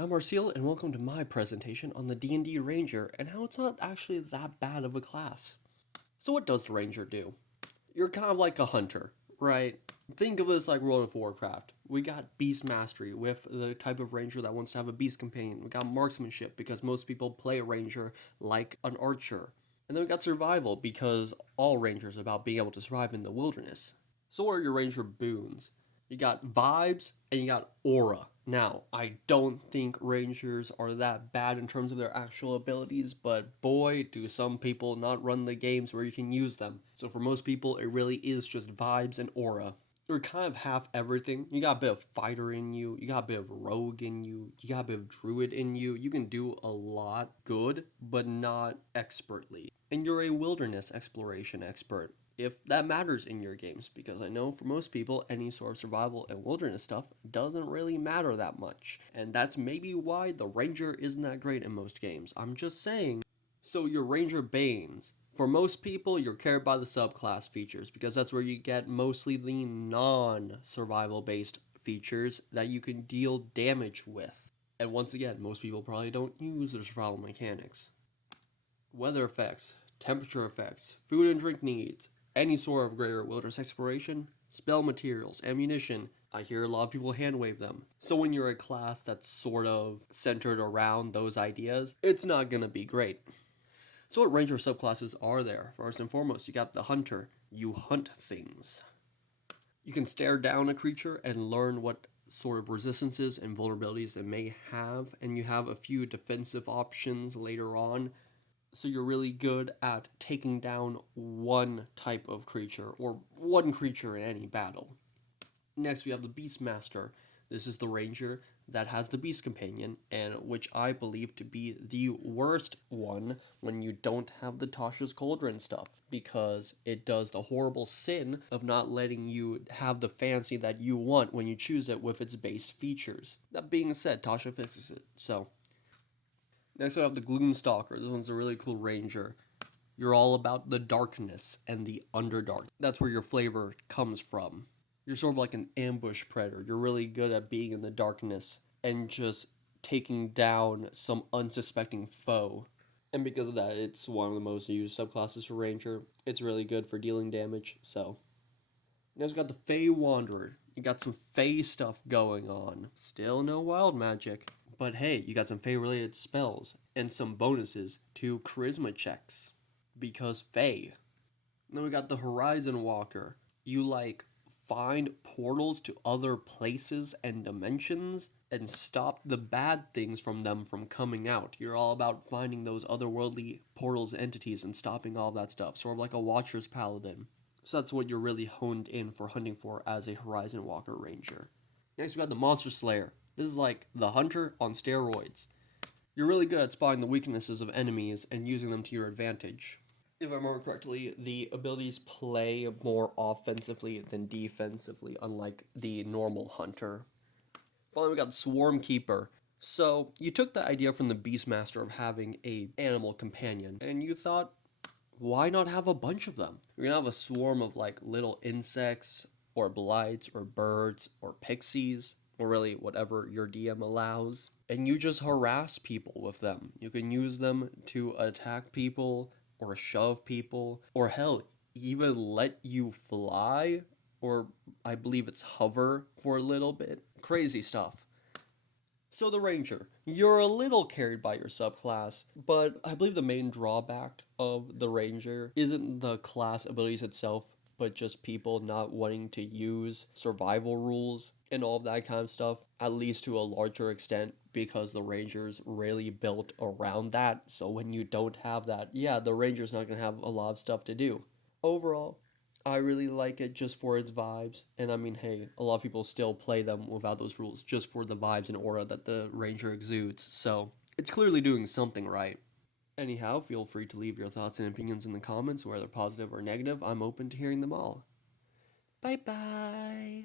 I'm Marcel, and welcome to my presentation on the D&D Ranger and how it's not actually that bad of a class. So what does the Ranger do? You're kind of like a hunter, right? Think of this like World of Warcraft. We got Beast Mastery with the type of Ranger that wants to have a Beast Companion. We got Marksmanship because most people play a Ranger like an Archer. And then we got Survival because all Rangers are about being able to survive in the wilderness. So what are your Ranger boons? You got vibes and you got aura. Now, I don't think Rangers are that bad in terms of their actual abilities, but boy, do some people not run the games where you can use them. So for most people, it really is just vibes and aura. You're kind of half everything. You got a bit of fighter in you, you got a bit of rogue in you, you got a bit of druid in you. You can do a lot good, but not expertly. And you're a wilderness exploration expert, if that matters in your games, because I know for most people any sort of survival and wilderness stuff doesn't really matter that much, and that's maybe why the Ranger isn't that great in most games. I'm just saying. So your Ranger Banes, for most people you're cared by the subclass features because that's where you get mostly the non-survival based features that you can deal damage with. And once again, most people probably don't use their survival mechanics. Weather effects, temperature effects, food and drink needs, any sort of greater wilderness exploration, spell materials, ammunition. I hear a lot of people hand wave them. So when you're a class that's sort of centered around those ideas, it's not gonna be great. So what Ranger subclasses are there? First and foremost, you got the Hunter. You hunt things. You can stare down a creature and learn what sort of resistances and vulnerabilities it may have, and you have a few defensive options later on. So you're really good at taking down one type of creature, or one creature in any battle. Next we have the Beastmaster. This is the Ranger that has the Beast Companion, and which I believe to be the worst one when you don't have the Tasha's Cauldron stuff, because it does the horrible sin of not letting you have the fancy that you want when you choose it with its base features. That being said, Tasha fixes it, so. Next I have the Gloomstalker. This one's a really cool Ranger. You're all about the darkness and the underdark. That's where your flavor comes from. You're sort of like an ambush predator. You're really good at being in the darkness and just taking down some unsuspecting foe. And because of that, it's one of the most used subclasses for Ranger. It's really good for dealing damage, so. Next we got the Fey Wanderer. You got some Fey stuff going on. Still no wild magic. But hey, you got some Fey related spells and some bonuses to charisma checks. Because Fey. Then we got the Horizon Walker. You like find portals to other places and dimensions and stop the bad things from them from coming out. You're all about finding those otherworldly portals, entities, and stopping all that stuff. Sort of like a Watcher's Paladin. So that's what you're really honed in for hunting for as a Horizon Walker Ranger. Next we got the Monster Slayer. This is like the Hunter on steroids. You're really good at spotting the weaknesses of enemies and using them to your advantage. If I remember correctly, the abilities play more offensively than defensively, unlike the normal Hunter. Finally, we got Swarm Keeper. So, you took the idea from the Beastmaster of having a animal companion, and you thought, why not have a bunch of them? You're gonna have a swarm of like little insects, or blights, or birds, or pixies, or really whatever your DM allows, and you just harass people with them. You can use them to attack people, or shove people, or hell, even let you fly, or I believe it's hover for a little bit. Crazy stuff. So the Ranger, you're a little carried by your subclass, but I believe the main drawback of the Ranger isn't the class abilities itself, but just people not wanting to use survival rules and all of that kind of stuff, at least to a larger extent, because the Ranger's really built around that. So when you don't have that, yeah, the Ranger's not going to have a lot of stuff to do. Overall, I really like it just for its vibes, and I mean, hey, a lot of people still play them without those rules just for the vibes and aura that the Ranger exudes, so it's clearly doing something right. Anyhow, feel free to leave your thoughts and opinions in the comments, whether positive or negative. I'm open to hearing them all. Bye bye!